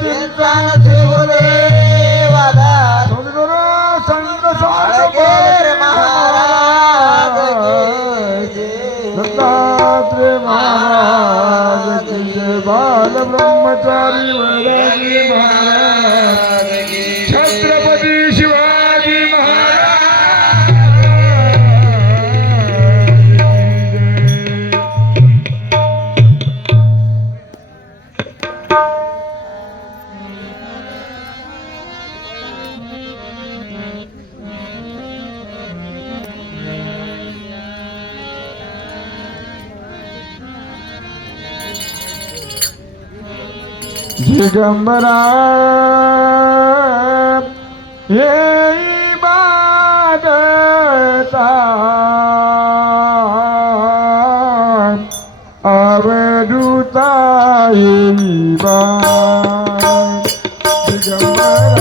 चिंतन देवादा सद्गुरु संत साळगेर महाराज की दत्तात्रेय महाराज की बाल ब्रह्मचारी वैरागी महाराज की छत्रपती शिवाजी दिगंबरा येई बादता अवधूता येई दिगंबरा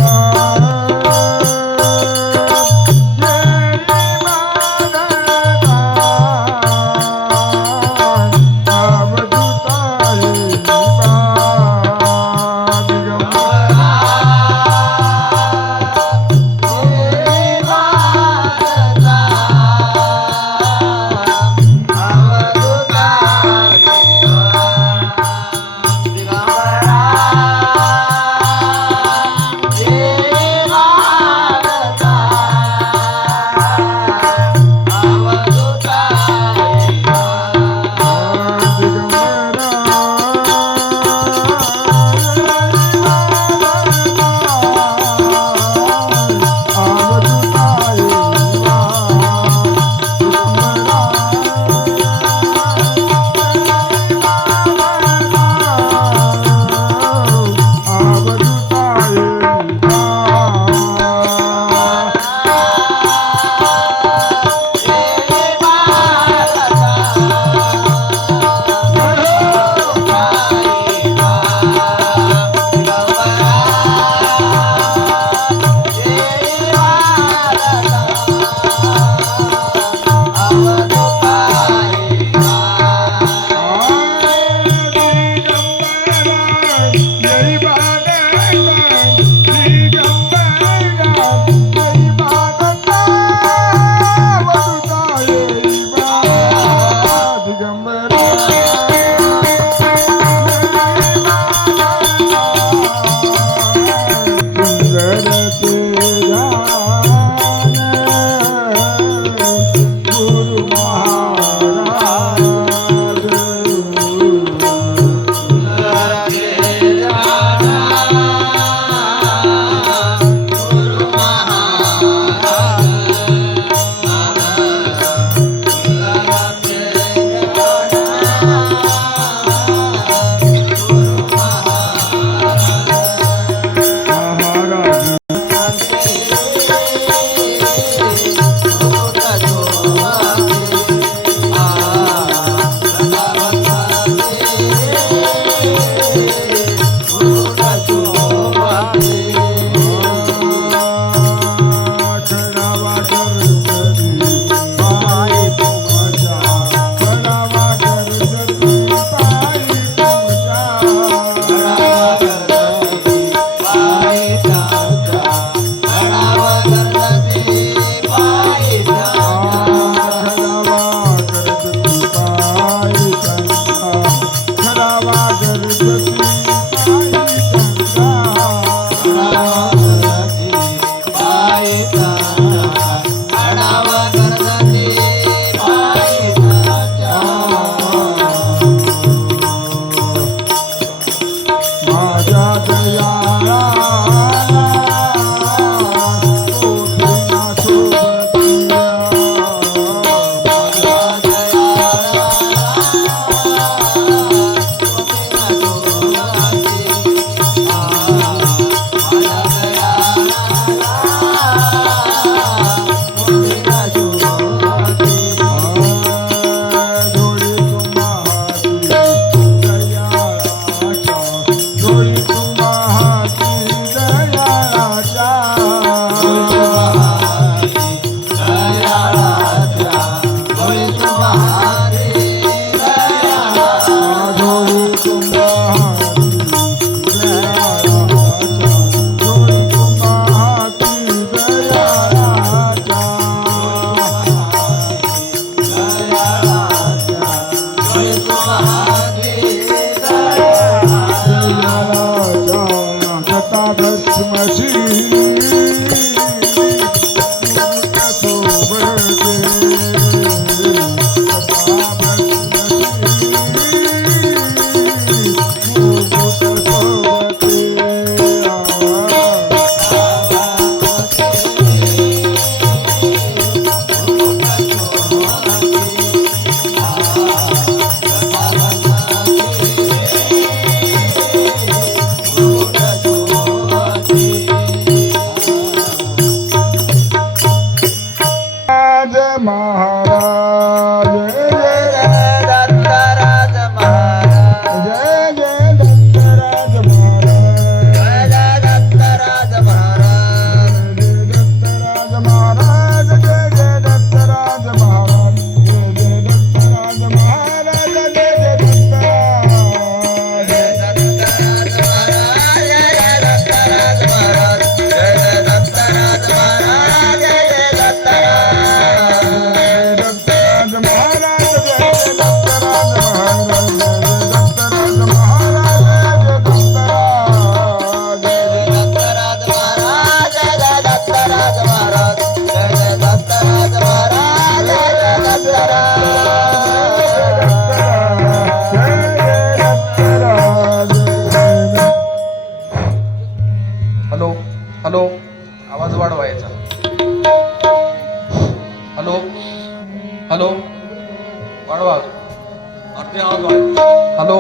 हॅलो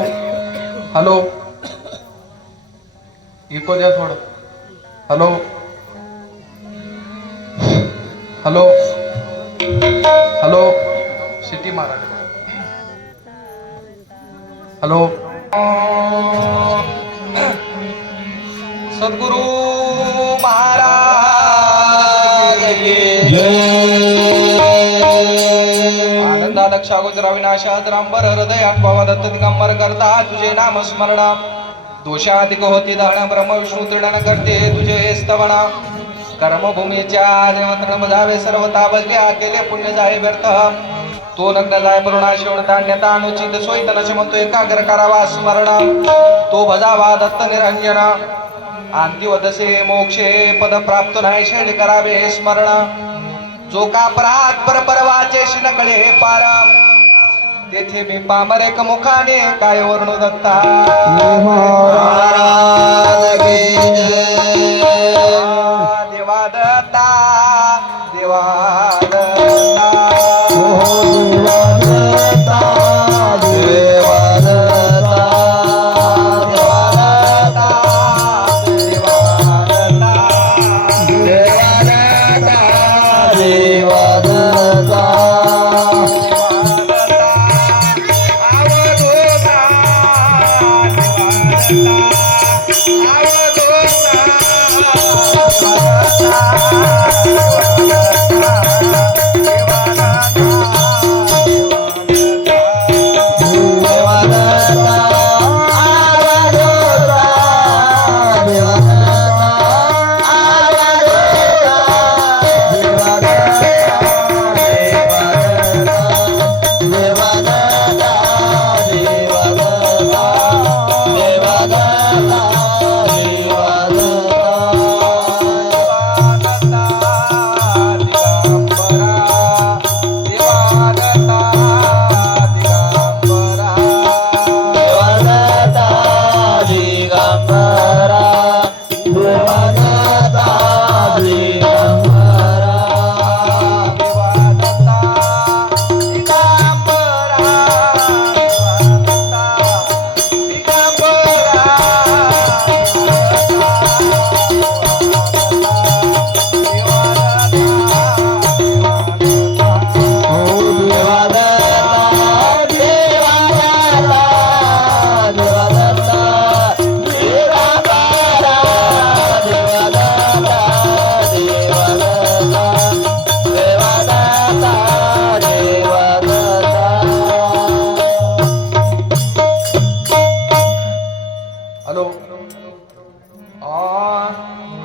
हॅलो इको द्या थोडं. हॅलो हॅलो हॅलो सिटी मारा. हॅलो सद्गुरु महाराज की आनंदा दक्षा गोचरा विनाशात रांबर हृदय आठवावा दत्त दिगंबर करता तुझे नाम स्मरण दोषाधिक होती दहन ब्रह्म विष्णू तृणन करते तुझे स्तवना कर्मभूमीच्या देवतन मजावे सर्व ताबग्या केले पुण्य जाय व्यर्थ तो नग्न जाय परुणा शेवणता अन्यता अनुचित सोयी तनश म्हणतो एकाग्र करावा स्मरण तो भजावा दत्त निरंजन अंतिवदसे मोक्षे पद प्राप्त नाही शैल करावे स्मरण जो का परात परवाचे शिनकडे पार तेथे मी पामरेक मुखाने काय वर्णू दत्ता महाराज की देवा दत्ता देवा दत्ता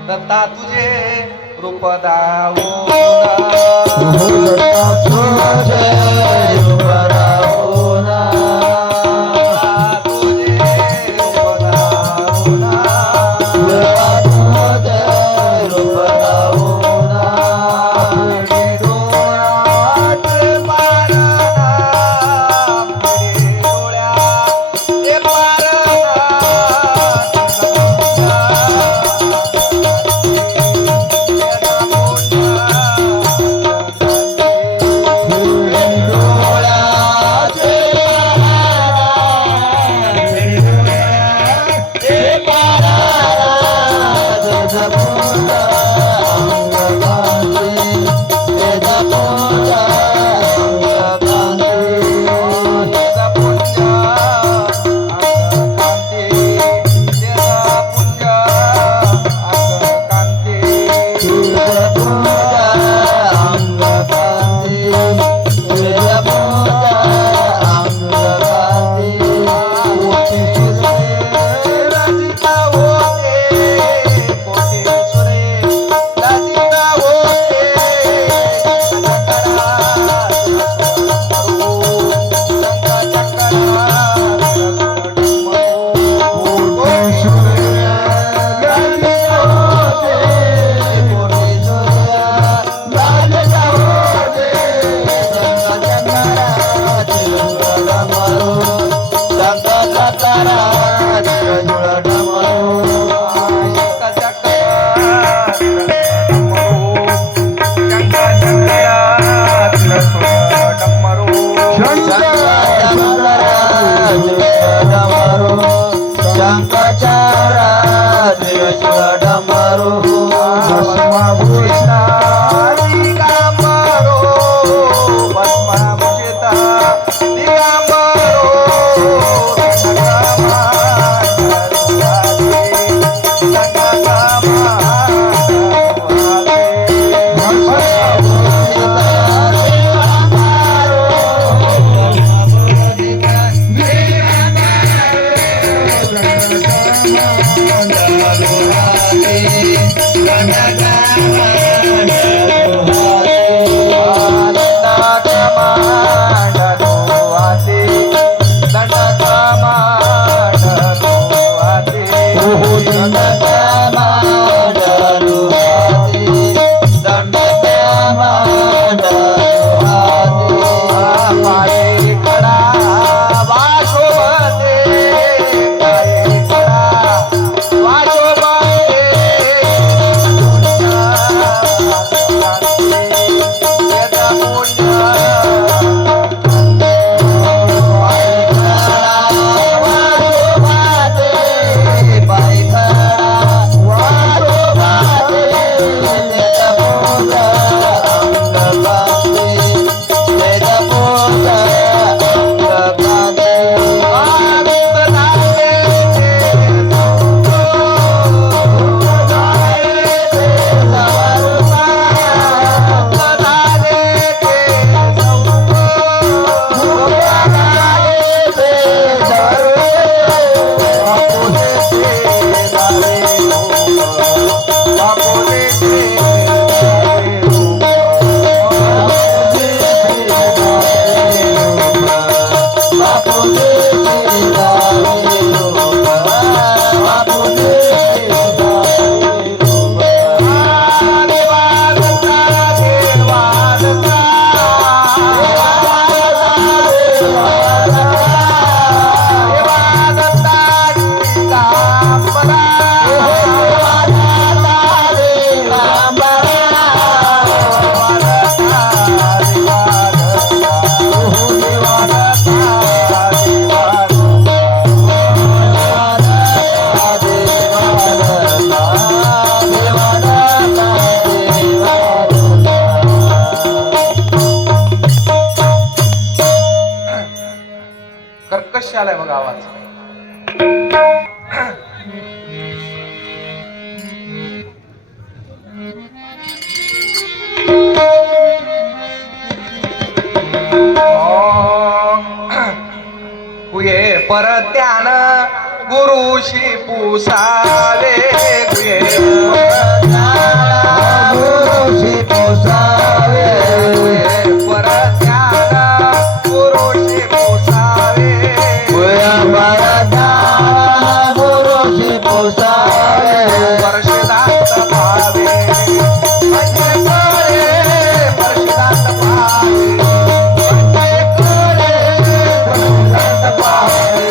दत्ता तुझे रूप दाऊन शंखचक्र शिव डमरू भस्मभूषिता दिगंबरो भस्मभूषिता दिगंबरो कर्कश आलाय बघा आवाज. कुये परत्यान गुरुशी पुसावे कुये गुरुशी पोसावे परत्यान गुरुशी पुसावे गुरुशी पोसावे वर्षदांत भावे म्हणजे करे वर्षदांत भावे म्हणजे करे वर्षदांत भावे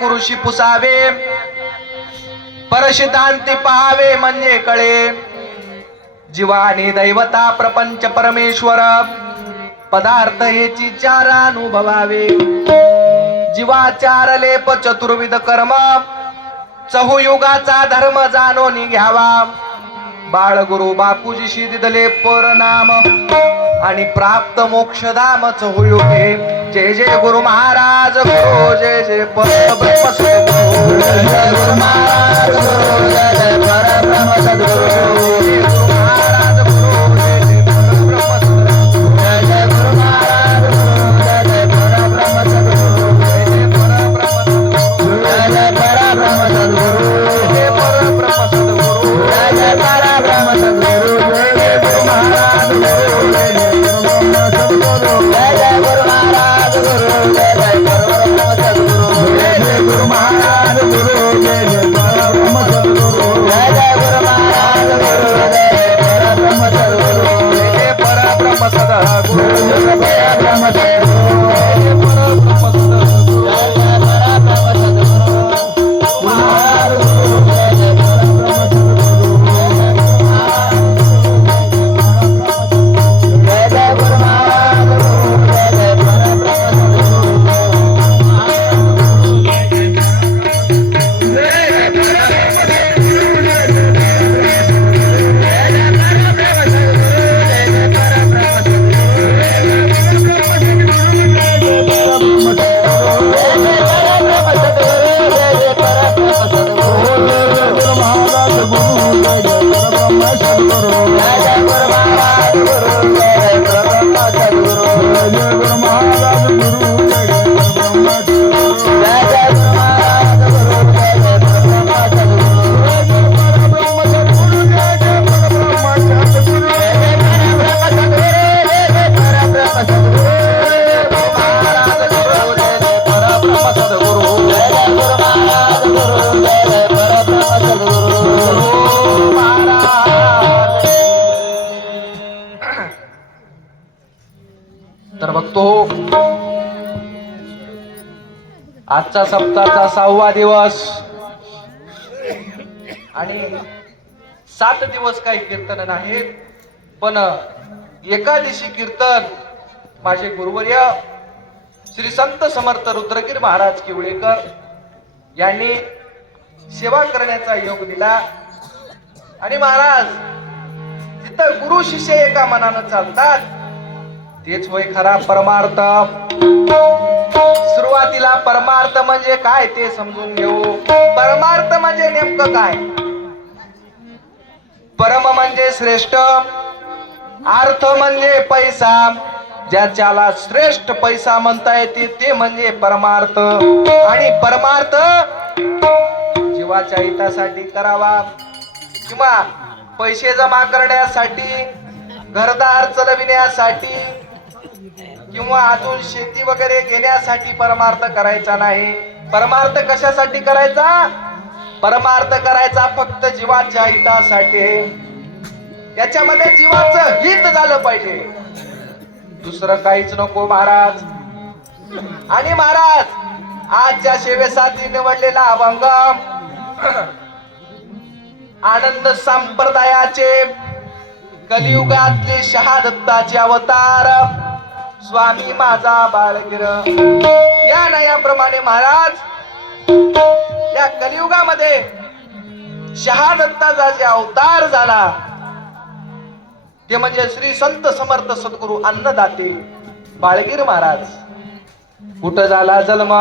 गुरुशी पुसावे परशितांती पाहावे म्हणजे कळे जीवानी दैवता प्रपंच परमेश्वर पदार्थ हेची चार अनुभवावे जीवाचार लेप चतुर्विध कर्म चहुयुगाचा धर्म जाणून घ्यावा बाळगुरु बापूजीशी दिदले परनाम आणि प्राप्त मोक्षधाम चहुयुगे जय जय गुरु महाराज गुरु जय जय परब्रह्म सद्गुरु जय जय गुरु महाराज गुरु जय जय परब्रह्म सद्गुरु जय गुरु महाराज गुरु जय जय परब्रह्म सद्गुरु जय जय गुरु महाराज गुरु जय जय परब्रह्म सद्गुरु जय जय परब्रह्म सद्गुरु जय जय परब्रह्म सद्गुरु जय परब्रह्म सद्गुरु जय जय परब्रह्म सद्गुरु जय जय गुरु महाराज गुरु जय जय जय जय गुरु महाराज गुरु जय जय परब्रह्म सद्गुरु जय जय गुरु महाराज गुरु जय जय परब्रह्म सद्गुरु जय जय गुरु महाराज गुरु जय जय परब्रह्म सद्गुरु जय जय परब्रह्म सद्गुरु जय जय परब्रह्म सद्गुरु जय जय परब्रह्म सद्गुरु जय जय परब्रह्म सद्गुरु महाराज गुरु जय जय परब्रह्म सद्गुरु जय जय गुरु महाराज गुरु जय जय परब्रह्म तर बघतो आजचा सप्ताहाचा 6वा दिवस आणि 7 दिवस काही कीर्तन नाहीत पण एकादशी कीर्तन माझे गुरुवर्य श्री संत समर्थ रुद्रगीर महाराज किवळेकर यांनी सेवा करण्याचा योग दिला आणि महाराज जिथं गुरु शिष्य एका मनानं चालतात तेच होय खरा परमार्थ सुरुवातीला परमार्थ म्हणजे काय ते समजून घेऊ परमार्थ म्हणजे नेमकं काय परम म्हणजे श्रेष्ठ अर्थ म्हणजे पैसा ज्याच्याला श्रेष्ठ पैसा म्हणता येते ते म्हणजे परमार्थ आणि परमार्थ जीवाच्या हितासाठी करावा किंवा पैसे जमा करण्यासाठी घरदार चालविण्यासाठी किंवा अजून शेती वगैरे घेण्यासाठी परमार्थ करायचा नाही परमार्थ कशासाठी करायचा परमार्थ करायचा फक्त जीवाच्या हितासाठी याच्यामध्ये जीवाचं हित झालं पाहिजे दुसरं काहीच नको महाराज आणि महाराज आजच्या सेवेसाठी निवडलेला अभंग आनंद संप्रदायाचे कलियुगातले शहादत्ताचे अवतार स्वामी माझा बाळगिर या नयाप्रमाणे महाराज या कलियुगामध्ये शहादत्ताचा जे अवतार झाला ते म्हणजे श्री संत समर्थ सद्गुरु अन्नदाते बाळगीर महाराज कुठं झाला जन्म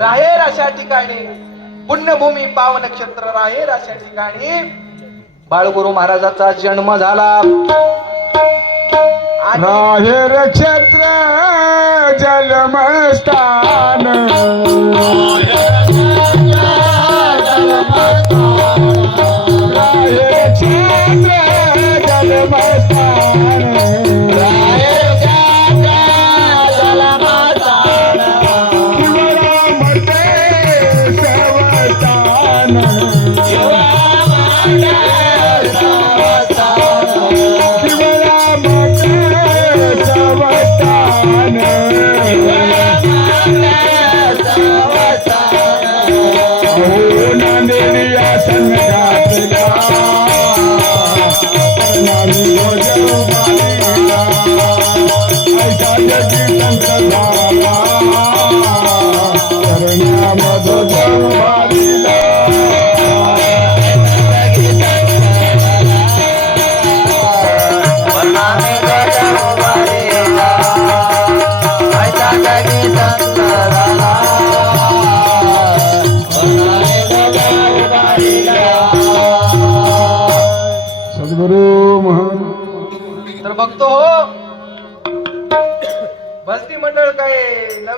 राहेर अशा ठिकाणी पुण्यभूमी पावन नक्षत्र राहेर अशा ठिकाणी बाळगुरु महाराजाचा जन्म झाला राहेर क्षेत्र जन्मस्थान राहेर क्षेत्र जन्मस्थान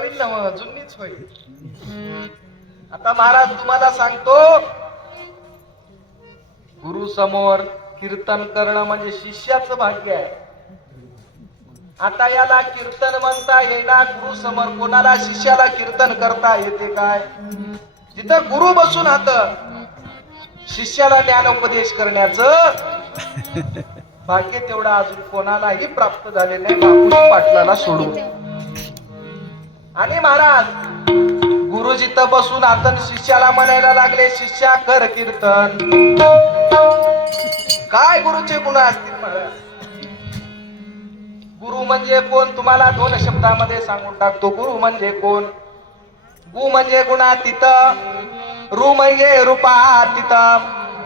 होईल ना मग जुनीच होईल. आता महाराज तुम्हाला सांगतो, गुरु समोर कीर्तन करणं म्हणजे शिष्याचं भाग्य आहे. आता याला कीर्तन म्हणता येईना गुरु समोर. कोणाला शिष्याला कीर्तन करता येते काय? जिथं गुरु बसून हात शिष्याला ज्ञानोपदेश करण्याचं भाग्य तेवढा अजून कोणालाही प्राप्त झाले नाही, बापूजी पाटलाला सोडून. आणि महाराज गुरु जिथं बसून हात शिष्याला म्हणायला लागले, शिष्या कर कीर्तन. काय गुरुचे गुण असतील महाराज? गुरु म्हणजे कोण तुम्हाला 2 शब्दामध्ये सांगून टाकतो. गुरु म्हणजे कोण? गु म्हणजे गुणातीत, रु म्हणजे रूपातीत,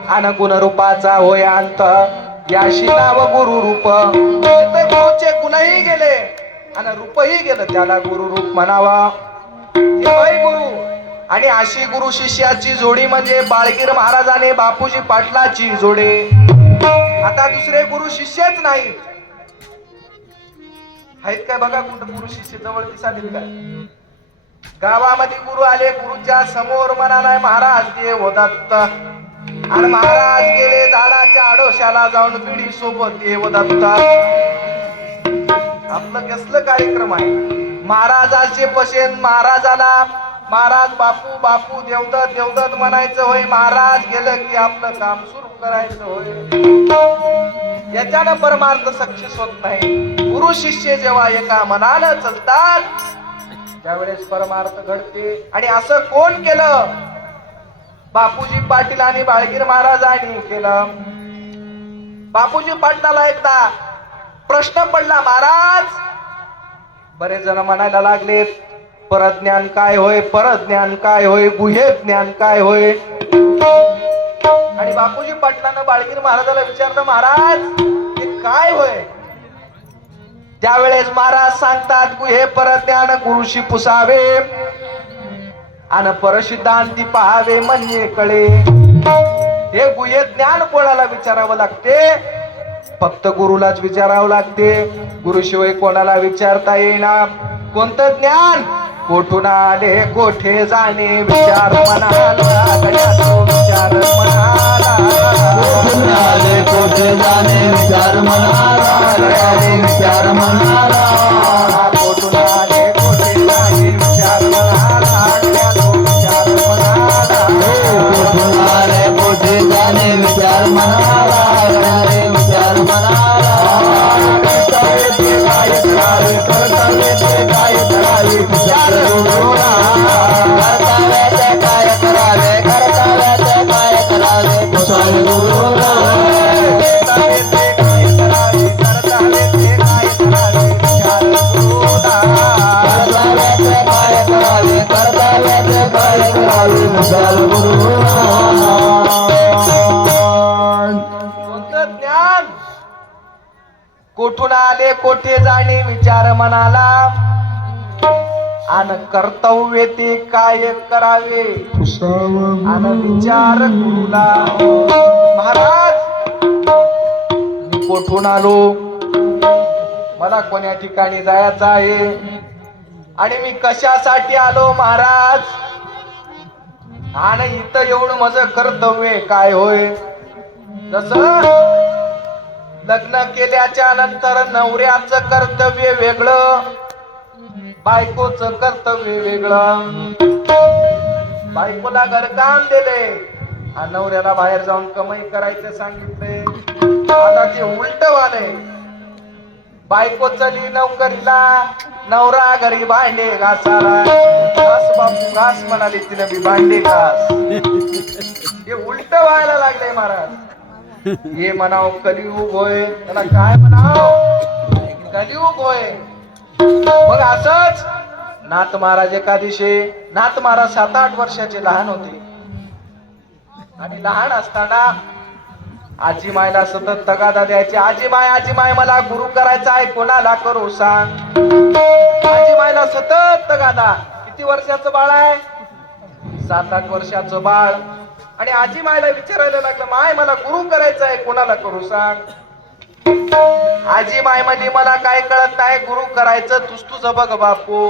अन गुण रूपाचा होय अंत, याशी नाव गुरु रूप. गुरुचे गुणही गेले आणि रूपही गेलं, त्याला गुरु रूप म्हणावा. हे होय गुरु. आणि अशी गुरु शिष्याची जोडी म्हणजे बाळगीर महाराज आणि बापूजी पाटलाची जोडी. आता दुसरे गुरु शिष्यच नाहीत. आहेत काय बघा कुठं गुरु शिष्य जवळ दिसातील का? गावामध्ये गुरु आले, गुरुच्या समोर म्हणालाय महाराज देव दत्त. आणि महाराज गेले झाडाच्या आडोशाला जाऊन पिढी सोबत देव दत्त. आपलं कसलं कार्यक्रम आहे? महाराजाचे पशेन महाराजाला महाराज बापू बापू देवदत्त देवदत्त म्हणायचं होय. महाराज गेलं की आपलं काम सुरू करायचं होय. याच्यानं परमार्थ सक्सेस होत नाही. गुरु शिष्य जेव्हा एका मनानं चलतात त्यावेळेस परमार्थ घडते. आणि असं कोण केलं? बापूजी पाटील आणि बाळगीर महाराजांनी केलं. बापूजी पाटलाला एकदा प्रश्न पडला, महाराज बरेच जण म्हणायला लागले परज्ञान काय होय, परज्ञान काय होय, गुह्य ज्ञान काय होय. आणि बापूजी पाटलानं बाळगीर महाराजाला विचारलं, महाराज हे काय होय? त्यावेळेस महाराज सांगतात, गुह्य परज्ञान गुरुशी पुसावे आणि परसिद्धांती पहावे म्हणजे कळे. हे गुह्य ज्ञान कोणाला विचारावं लागते? फक्त गुरुलाच विचारावं लागते. गुरुशिवाय कोणाला विचारता येईना. कोणतं ज्ञान? कोठून आले कोठे जाणे विचार मनाला, विचार मनाला. कोठून आले कोठे जाणे विचार मनाला, विचार मनाला. कोठून आले कोठे जाणे विचार मनाला, विचार मनाला. कोठून आले कोठे जाणे विचार मनाला, विचार मनाला. काय करावे कर्तव्याचे काय करावे विचार गुरुला. कर्तव्याचे काय करावे, कर्तव्याचे काय करावे विचार गुरुला. कर्तव्याचे काय करावे, कर्तव्याचे काय करावे विचार गुरुला. कर्तव्याचे काय करावे, कर्तव्याचे काय करावे विचार गुरुला. कोणतं ज्ञान? कोठून आले कोठे जाणे विचार मनाला, आणि कर्तव्य ते काय करावे आणि विचार गुरुला. महाराज मी कोठून आलो, मला कोण्या ठिकाणी जायचं आहे आणि मी कशासाठी आलो महाराज, आणि इथं येऊन माझं कर्तव्य काय होय. जसं लग्न केल्याच्या नंतर नवऱ्याचं कर्तव्य वेगळं, बायकोचं कर्तव्य वेगळं. बायकोला घरकाम दिले आणि नवऱ्याला बाहेर जाऊन कमाई करायचं सांगितले. आता ते उलट वाले. बायको चली नोकरीला, नवरा घरी भांडे घासाला. घास बापू घास म्हणाली तिने, मी भांडे घास. हे उलट व्हायला लागले महाराज. हे म्हणाव कलियुग होय, त्याला काय म्हणाव? कलियुग होय. मग असंच नाथ महाराज एका दिवशी, नाथ महाराज 7-8 वर्षाचे लहान होते आणि लहान असताना आजी मायला सतत तगादा द्यायचे. आजी माय मला गुरु करायचा आहे, कोणाला करू सांग. आजी मायला सतत तगादा. किती वर्षाचं बाळ आहे? 7-8 वर्षाचं बाळ. आणि आजी मायला विचारायला लागलं, माय मला गुरु करायचा आहे, कोणाला करू सांग. आजी माय म्हणजे मला काय कळत नाही, गुरु करायचं तुझं बघ बापू.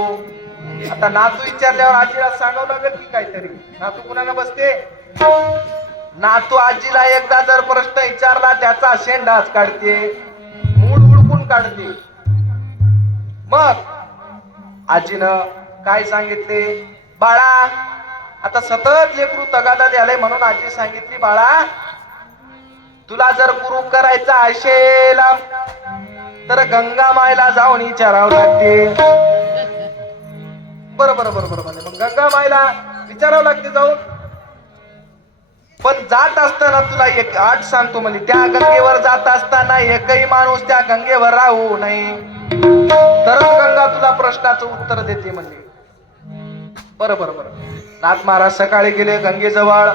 आता नातू विचारल्यावर आजीला सांगावं लागेल की काहीतरी. नातू कुणाला बसते? नातू आजीला एकदा जर प्रश्न विचारला त्याचा शेंडाच काढते, मूड उडकून काढते. मग आजीनं काय सांगितले? बाळा, आता सतत लेकरू तगादा द्यायलंय म्हणून आजी सांगितली, बाळा तुला जर गुरु करायचा असेल तर गंगा मायला जाऊन विचारावं लागते. बरोबर बरोबर म्हणजे मग गंगा मायला विचारावं लागते जाऊन. पण जात असताना तुला एक आठ सांगतो म्हणजे त्या गंगेवर जात असताना एकही माणूस त्या गंगेवर राहू नये, तरच गंगा तुला प्रश्नाचं उत्तर देते म्हणजे. बरोबर बरोबर. नाथ महाराज सकाळी गेले गंगेजवळ.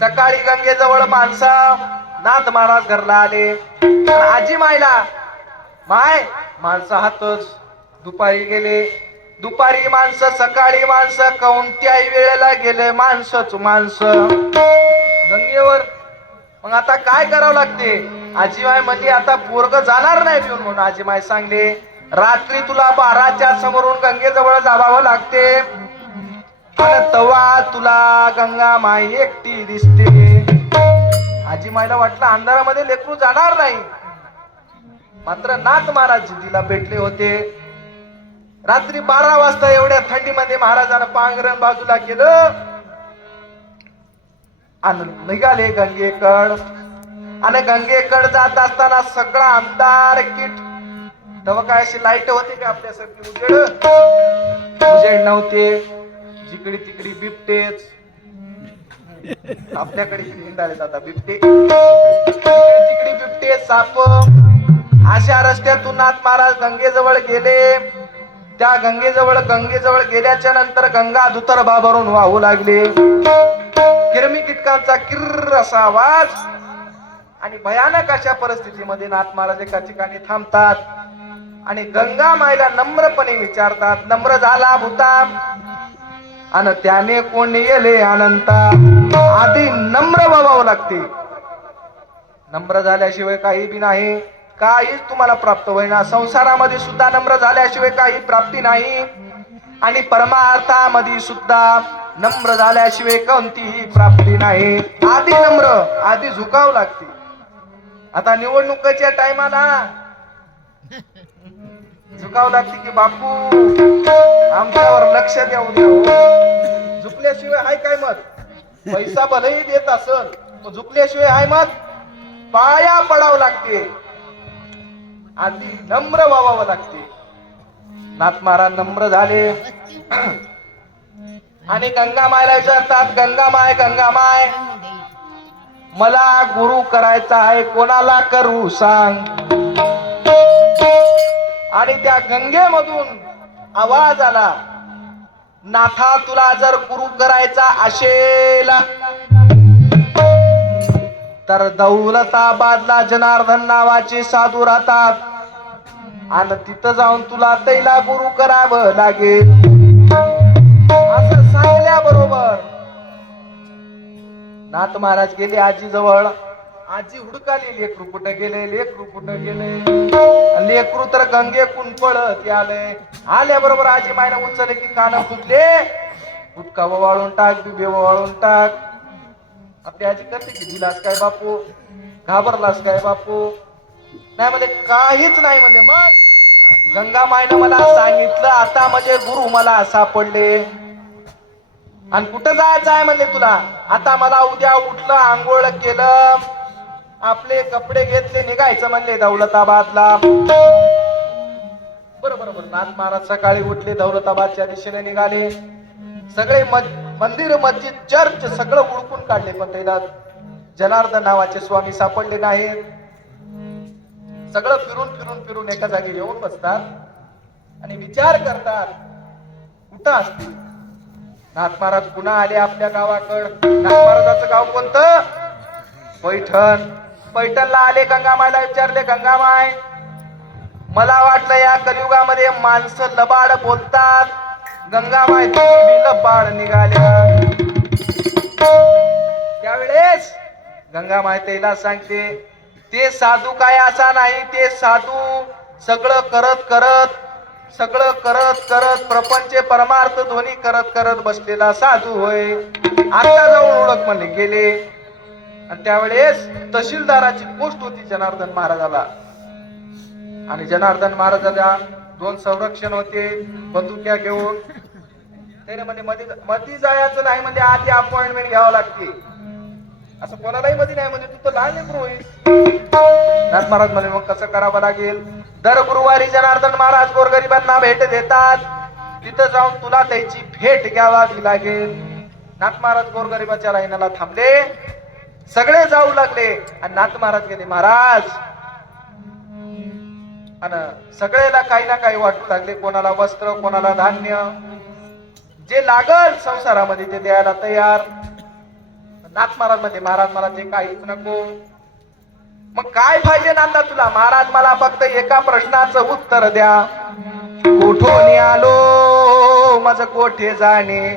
सकाळी गंगेजवळ माणसं नाथ महाराज घरला आले. आजी मायला माय माणसं हातच. दुपारी गेले. दुपारी माणसं, सकाळी माणसं, कोणत्याही वेळेला गेले माणसंच माणसं गंगेवर. मग आता काय करावं लागते? आजीमाय म्हणली आता पोरग जाणार नाही पिऊन म्हणून आजीमाय सांगले रात्री तुला 12च्या समोरून गंगेजवळ जावावं लागते आणि तवा तुला गंगा माई एकटी दिसते. आजीमाईला वाटलं अंधारामध्ये लेकरू जाणार नाही. मात्र नाथ महाराज तिला भेटले होते. रात्री 12 वाजता एवढ्या थंडीमध्ये महाराजांना पांघरण बाजूला केलं आणि निघाले गंगेकड. आणि गंगेकड जात असताना सगळा अंधार किट. तेव्हा काय अशी लाईट होते का आपल्यासारखी? उजेड नव्हते. जिकडे तिकडे बिबटेच. आपल्याकडे हिंडाले आता बिबटे. तिकडे बिबटे, साप. अशा रस्त्यातून नाथ महाराज गंगेजवळ गेले. त्या गंगेजवळ गेल्याच्या नंतर गंगा धुतरभा भरून वाहू लागले. किरमी कीटकांचा किर्र असा आवाज. आणि भयानक अशा परिस्थितीमध्ये नाथ महाराज एका ठिकाणी थांबतात आणि गंगा माईला नम्रपणे विचारतात, नम्र झाला भूता आणि त्याने कोण येले अनंता. आधी नम्र व्हावं लागते. नम्र झाल्याशिवाय काही बी नाही, काहीच तुम्हाला प्राप्त होईना. संसारामध्ये सुद्धा नम्र झाल्याशिवाय काही प्राप्ती नाही आणि परमार्थामध्ये सुद्धा नम्र झाल्याशिवाय कोणतीही प्राप्ती नाही. आधी नम्र, आधी झुकावं लागते. आता निवडणुकीच्या टायमाला झुकावं लागते की बापू आमच्यावर लक्ष द्याऊ द्या. झुकल्याशिवाय हाय काय मत? पैसा भलेही देत असल पण झुकल्याशिवाय हाय मत? पाया पडावं लागते. आधी नम्र व्हावं लागते. नाथ महाराज नम्र झाले आणि गंगा मायला विचारतात, गंगा माय मला गुरु करायचा आहे, कोणाला करू सांग. आणि त्या गंगेमधून आवाज आला, नाथा तुला जर गुरु करायचा असेल तर दौलताबादला जनार्दन नावाचे साधू राहतात आणि तिथं जाऊन तुला तैला गुरु करावं लागेल. असं सांगल्याबरोबर नाथ महाराज गेले आजी जवळ. आजी हुडकाली, लेकरू कुठं गेले, लेकरू कुठं गेले. लेकरू तर गंगेकून पळत आले. आल्याबरोबर आजी मायला उचलले की कान फुटले. गुटखा वाळून टाक, बिबे वाळून टाक. आपली आजी करते की दिलास काय बापू, घाबरलास काय बापू? नाही म्हणजे काहीच नाही म्हणजे. मग गंगा मायनं मला सांगितलं आता म्हणजे गुरु मला सापडले. आणि कुठं जायचं आहे म्हणले तुला? आता मला उद्या उठलं, आंघोळ केलं, आपले कपडे घेतले, निघायचं म्हणले दौलताबादला. बरोबर. नाथ महाराज सकाळी उठले, दौलताबादच्या दिशेने निघाले. सगळे मंदिर, मस्जिद, चर्च सगळं उडकून काढले पण त्याला जनार्दन नावाचे स्वामी सापडले नाहीत. सगळं फिरून एका जागी येऊन बसतात आणि विचार करतात कुठं असतील. नाथ महाराज पुन्हा आले आपल्या गावाकड. नाथ महाराजाचं गाव कोणतं? पैठण. पैठणला आले. गंगामाईला विचारले, गंगामाय मला वाटलं या कलियुगामध्ये माणसं लबाड बोलतात, गंगामाय तुम्ही लबाड निघाल्या. त्यावेळेस गंगामाय त्याला सांगते, ते साधू काय असा नाही, ते साधू सगळं करत सगळं करत करत प्रपंच परमार्थ ध्वनी करत करत बसलेला साधू होय. आता जाऊन ओळख म्हणले गेले. आणि त्यावेळेस तहसीलदाराची पोस्ट होती जनार्दन महाराजाला. आणि जनार्दन महाराजाला 2 संरक्षण होते बंदुक्या घेऊन. त्याने म्हणजे मध्ये जायचं नाही म्हणजे आधी अपॉइंटमेंट घ्यावं लागते. असं कोणालाही मध्ये नाही म्हणजे तू तर लहान लेकरू होईल. नाथ महाराज म्हणे मग कसं करावं लागेल. दर गुरुवारी जनार्दन महाराज गोरगरिबांना भेट देतात. तिथं जाऊन तुला त्याची भेट घ्यावी लागेल. नाथ महाराज गोरगरिबाच्या लाईनाला थांबले. सगळे जाऊ लागले आणि नाथ महाराज गेले महाराज. आणि सगळ्याला काही ना काही वाटू लागले. कोणाला वस्त्र कोणाला धान्य जे लागल संसारामध्ये ते द्यायला तयार. नाथ महाराज म्हणजे महाराज मला ते काहीच नको. मग काय पाहिजे नांदा तुला. महाराज मला फक्त एका प्रश्नाचं उत्तर द्या. कुठून आलो माझ कोठे जाणे.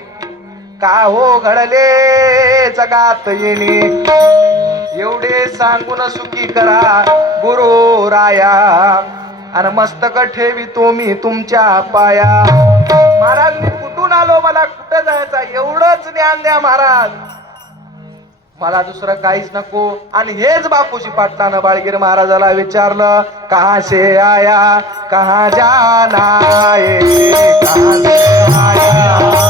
का हो घडले जगात येणे. एवढे सांगून सुखी करा गुरु राया. आणि मस्तक ठेवी तुम्ही तुमच्या पाया. महाराज मी कुठून आलो मला कुठं जायचं एवढंच ज्ञान द्या महाराज. मला दुसरं काहीच नको. आणि हेच बापूजी पाटलानं बाळगीर महाराजाला विचारलं कहा से आया कहा जाना है. कहा से आया